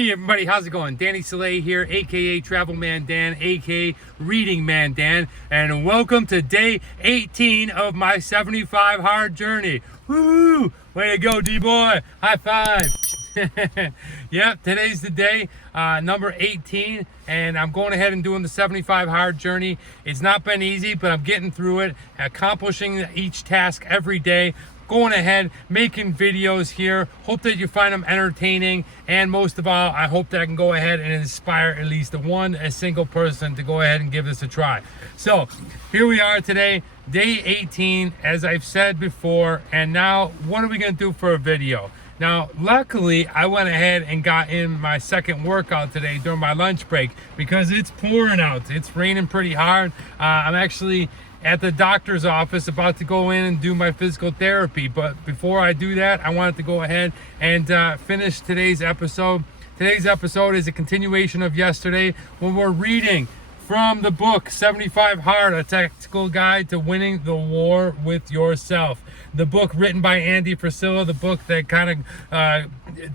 Hey everybody, how's it going? Danny Soleil here, aka Travel Man Dan, aka Reading Man Dan, and welcome to day 18 of my 75 hard journey. Woo! Way to go, D-boy! High five! Yep, today's the day, number 18, and I'm going ahead and doing the 75 hard journey. It's not been easy, but I'm getting through it, accomplishing each task every day. Going ahead, making videos here. Hope that you find them entertaining, and most of all, I hope that I can go ahead and inspire at least a single person to go ahead and give this a try. So here we are today, day 18, as I've said before, and now what are we gonna do for a video? Now, luckily, I went ahead and got in my second workout today during my lunch break because it's pouring out. It's raining pretty hard. I'm actually at the doctor's office about to go in and do my physical therapy, but before I do that, I wanted to go ahead and finish today's episode. Today's episode is a continuation of yesterday when we're reading from the book 75 Hard, A Tactical Guide to Winning the War with Yourself. The book written by Andy Frisella, the book that kind of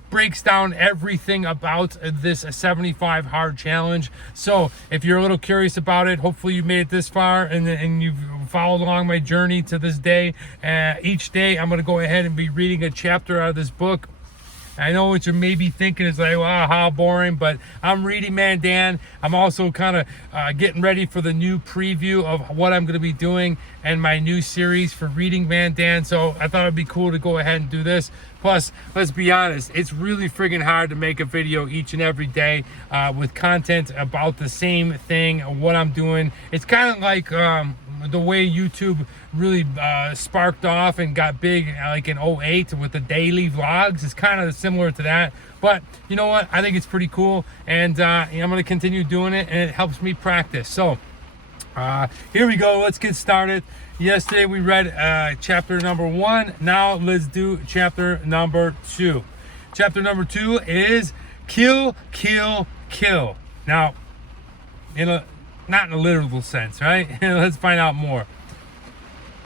breaks down everything about this 75 hard challenge. So if you're a little curious about it, hopefully you made it this far and you've followed along my journey to this day. Each day I'm going to go ahead and be reading a chapter out of this book. I know what you may be thinking is like, wow, how boring, but I'm Reading Man Dan. I'm also kind of getting ready for the new preview of what I'm going to be doing and my new series for Reading Man Dan. So I thought it'd be cool to go ahead and do this. Plus, let's be honest, it's really friggin' hard to make a video each and every day with content about the same thing, what I'm doing. It's kind of like the way YouTube really sparked off and got big like in 2008 with the daily vlogs. It's kind of similar to that, but you know what, I think it's pretty cool, and I'm going to continue doing it, and it helps me practice. So here we go, let's get started. Yesterday we read chapter number 1. Now let's do chapter number 2. Chapter number 2 is kill, kill, kill. Now, not in a literal sense, right? Let's find out more.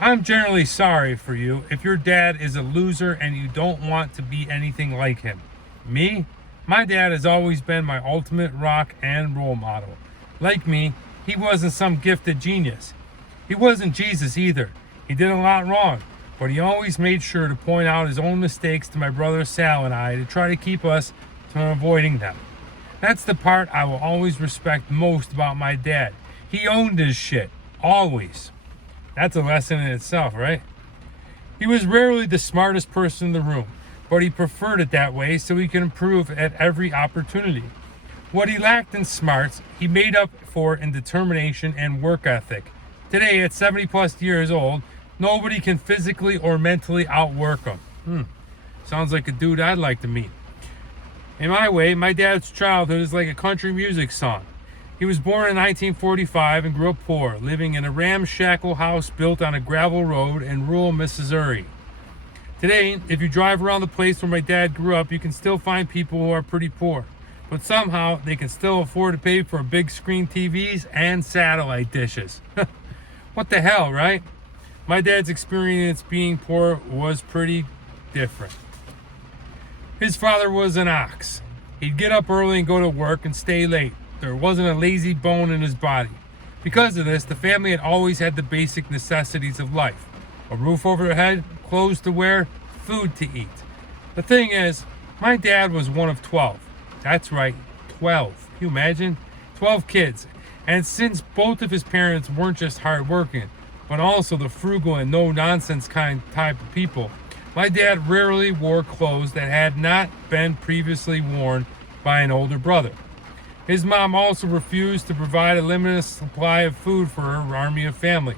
I'm generally sorry for you if your dad is a loser and you don't want to be anything like him. Me? My dad has always been my ultimate rock and role model. Like me, he wasn't some gifted genius. He wasn't Jesus either. He did a lot wrong, but he always made sure to point out his own mistakes to my brother Sal and I to try to keep us from avoiding them. That's the part I will always respect most about my dad. He owned his shit, always. That's a lesson in itself, right? He was rarely the smartest person in the room, but he preferred it that way so he could improve at every opportunity. What he lacked in smarts, he made up for in determination and work ethic. Today, at 70 plus years old, nobody can physically or mentally outwork him. Sounds like a dude I'd like to meet. In my way, my dad's childhood is like a country music song. He was born in 1945 and grew up poor, living in a ramshackle house built on a gravel road in rural Missouri. Today, if you drive around the place where my dad grew up, you can still find people who are pretty poor. But somehow, they can still afford to pay for big screen TVs and satellite dishes. What the hell, right? My dad's experience being poor was pretty different. His father was an ox. He'd get up early and go to work and stay late. There wasn't a lazy bone in his body. Because of this, the family had always had the basic necessities of life. A roof over their head, clothes to wear, food to eat. The thing is, my dad was one of 12. That's right, 12. Can you imagine? 12 kids. And since both of his parents weren't just hardworking, but also the frugal and no-nonsense type of people, my dad rarely wore clothes that had not been previously worn by an older brother. His mom also refused to provide a limited supply of food for her army of family.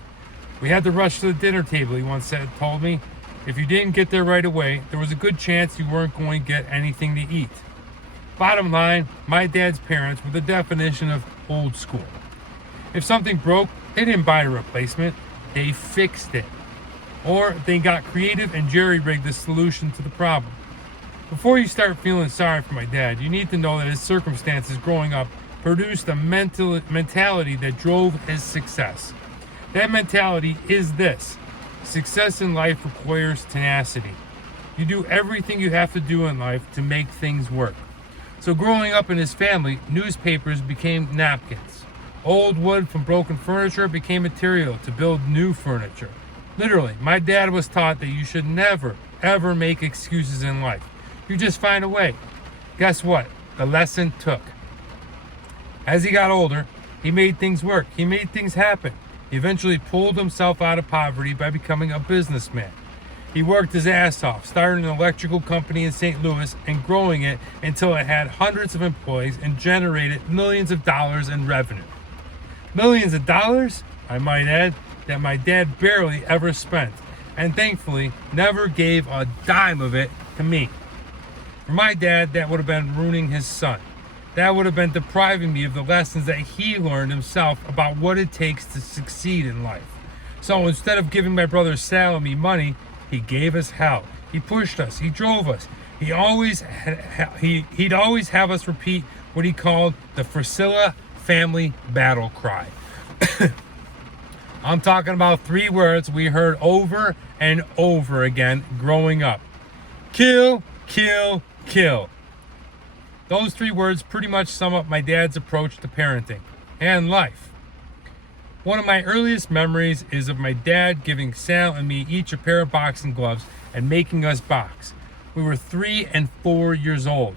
We had to rush to the dinner table, he once told me. If you didn't get there right away, there was a good chance you weren't going to get anything to eat. Bottom line, my dad's parents were the definition of old school. If something broke, they didn't buy a replacement, they fixed it. Or they got creative and jerry-rigged the solution to the problem. Before you start feeling sorry for my dad, you need to know that his circumstances growing up produced a mentality that drove his success. That mentality is this: success in life requires tenacity. You do everything you have to do in life to make things work. So growing up in his family, newspapers became napkins. Old wood from broken furniture became material to build new furniture. Literally, my dad was taught that you should never, ever make excuses in life. You just find a way. Guess what? The lesson took. As he got older, he made things work. He made things happen. He eventually pulled himself out of poverty by becoming a businessman. He worked his ass off, starting an electrical company in St. Louis and growing it until it had hundreds of employees and generated millions of dollars in revenue. Millions of dollars, I might add, that my dad barely ever spent, and thankfully never gave a dime of it to me. For my dad, that would have been ruining his son. That would have been depriving me of the lessons that he learned himself about what it takes to succeed in life. So instead of giving my brother Sal and me money, he gave us hell. He pushed us. He drove us. He'd always have us repeat what he called the Frisilla family battle cry. I'm talking about 3 words we heard over and over again growing up. Kill, kill, kill. Those 3 words pretty much sum up my dad's approach to parenting and life. One of my earliest memories is of my dad giving Sal and me each a pair of boxing gloves and making us box. We were 3 and 4 years old.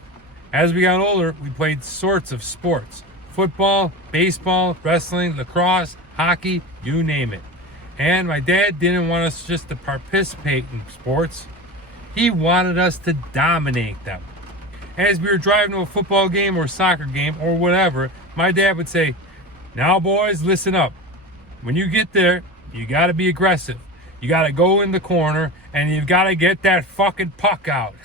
As we got older, we played sorts of sports. Football, baseball, wrestling, lacrosse, hockey, you name it. And my dad didn't want us just to participate in sports. He wanted us to dominate them. As we were driving to a football game or soccer game or whatever, my dad would say, "Now boys, listen up. When you get there, you got to be aggressive. You got to go in the corner and you've got to get that fucking puck out."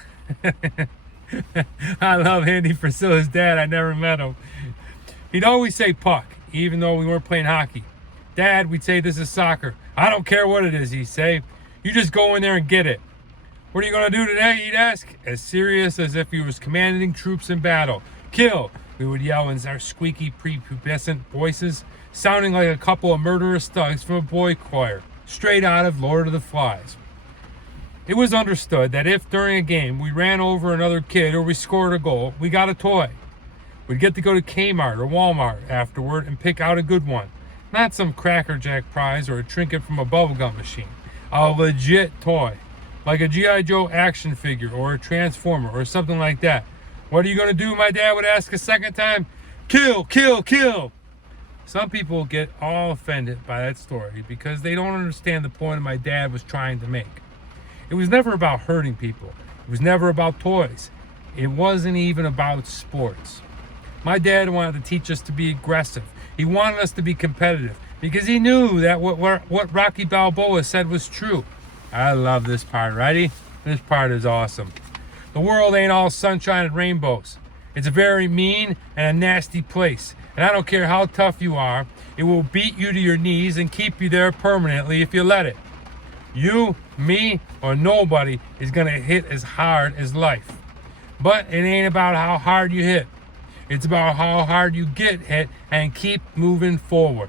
I love Andy Frisilla's dad. I never met him. He'd always say puck, even though we weren't playing hockey. "Dad," we'd say, "this is soccer." "I don't care what it is," he'd say. "You just go in there and get it." "What are you going to do today?" he'd ask, as serious as if he was commanding troops in battle. "Kill," we would yell in our squeaky, prepubescent voices, sounding like a couple of murderous thugs from a boy choir, straight out of Lord of the Flies. It was understood that if during a game we ran over another kid or we scored a goal, we got a toy. We'd get to go to Kmart or Walmart afterward and pick out a good one. Not some Cracker Jack prize or a trinket from a bubblegum machine. A legit toy. Like a G.I. Joe action figure or a Transformer or something like that. "What are you going to do?" my dad would ask a second time. "Kill, kill, kill." Some people get all offended by that story because they don't understand the point my dad was trying to make. It was never about hurting people. It was never about toys. It wasn't even about sports. My dad wanted to teach us to be aggressive. He wanted us to be competitive because he knew that what Rocky Balboa said was true. I love this part. Ready? This part is awesome. "The world ain't all sunshine and rainbows. It's a very mean and a nasty place. And I don't care how tough you are, it will beat you to your knees and keep you there permanently if you let it. You, me, or nobody is going to hit as hard as life. But it ain't about how hard you hit. It's about how hard you get hit and keep moving forward.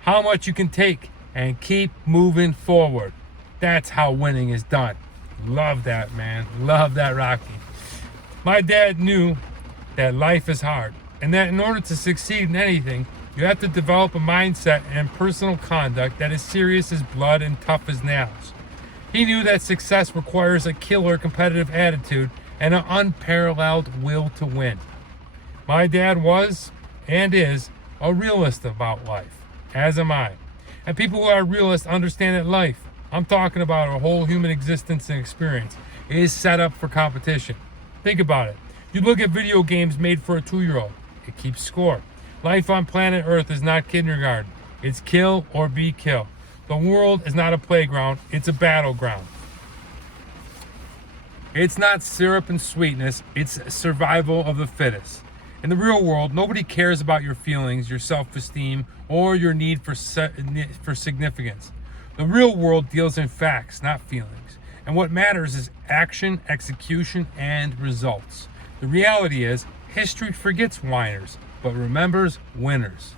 How much you can take and keep moving forward. That's how winning is done." Love that, man. Love that, Rocky. My dad knew that life is hard and that in order to succeed in anything, you have to develop a mindset and personal conduct that is serious as blood and tough as nails. He knew that success requires a killer competitive attitude and an unparalleled will to win. My dad was, and is, a realist about life, as am I. And people who are realists understand that life, I'm talking about our whole human existence and experience, is set up for competition. Think about it. You look at video games made for a 2-year-old. It keeps score. Life on planet Earth is not kindergarten. It's kill or be killed. The world is not a playground. It's a battleground. It's not syrup and sweetness. It's survival of the fittest. In the real world, nobody cares about your feelings, your self-esteem, or your need for significance. The real world deals in facts, not feelings. And what matters is action, execution, and results. The reality is, history forgets whiners, but remembers winners.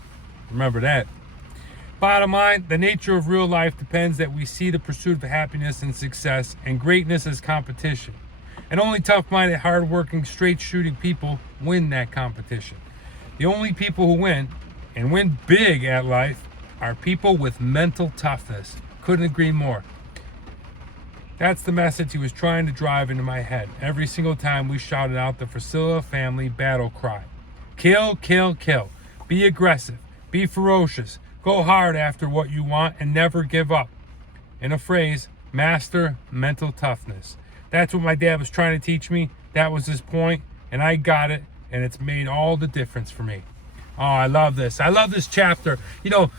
Remember that. Bottom line, the nature of real life depends that we see the pursuit of happiness and success and greatness as competition. And only tough-minded, hard-working, straight-shooting people win that competition. The only people who win, and win big at life, are people with mental toughness. Couldn't agree more. That's the message he was trying to drive into my head every single time we shouted out the Frisilla family battle cry. Kill, kill, kill. Be aggressive. Be ferocious. Go hard after what you want and never give up. In a phrase, master mental toughness. That's what my dad was trying to teach me. That was his point, and I got it, and it's made all the difference for me. Oh, I love this. I love this chapter. You know,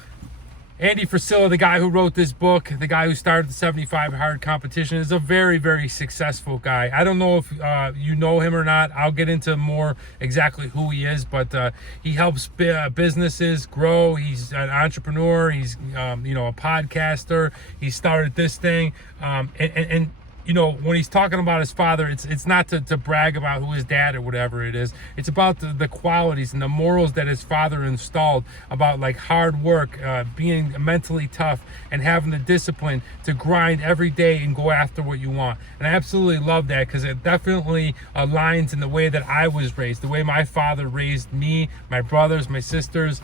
Andy Frisilla, the guy who wrote this book, the guy who started the 75 Hard competition, is a very, very successful guy. I don't know if you know him or not. I'll get into more exactly who he is, but he helps businesses grow. He's an entrepreneur. He's, a podcaster. He started this thing, and you know, when he's talking about his father, it's not to brag about who his dad or whatever it is. It's about the qualities and the morals that his father installed about like hard work, being mentally tough, and having the discipline to grind every day and go after what you want. And I absolutely love that because it definitely aligns in the way that I was raised, the way my father raised me, my brothers, my sisters,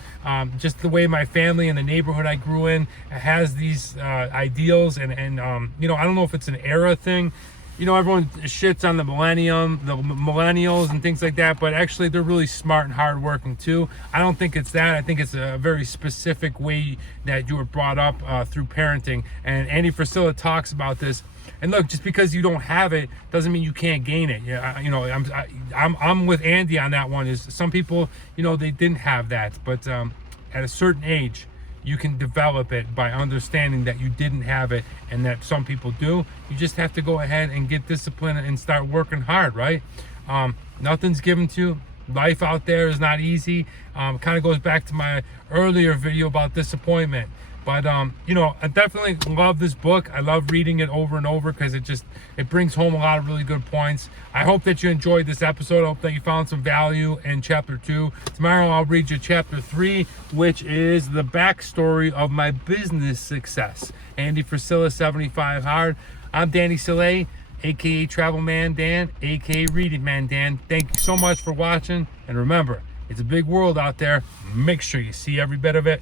just the way my family and the neighborhood I grew in has these ideals. And I don't know if it's an era thing. You know, everyone shits on the millennials and things like that, but actually they're really smart and hardworking too. I don't think it's that. I think it's a very specific way that you were brought up through parenting. And Andy Frisilla talks about this. And look, just because you don't have it doesn't mean you can't gain it. Yeah, I'm with Andy on that one. Is some people, they didn't have that, but at a certain age, you can develop it by understanding that you didn't have it and that some people do. You just have to go ahead and get disciplined and start working hard, right? Nothing's given to you. Life out there is not easy. Kind of goes back to my earlier video about disappointment. But, I definitely love this book. I love reading it over and over because it brings home a lot of really good points. I hope that you enjoyed this episode. I hope that you found some value in chapter 2. Tomorrow I'll read you chapter 3, which is the backstory of my business success. Andy Frisilla, 75 Hard. I'm Danny Soleil, a.k.a. Travel Man Dan, a.k.a. Reading Man Dan. Thank you so much for watching. And remember, it's a big world out there. Make sure you see every bit of it.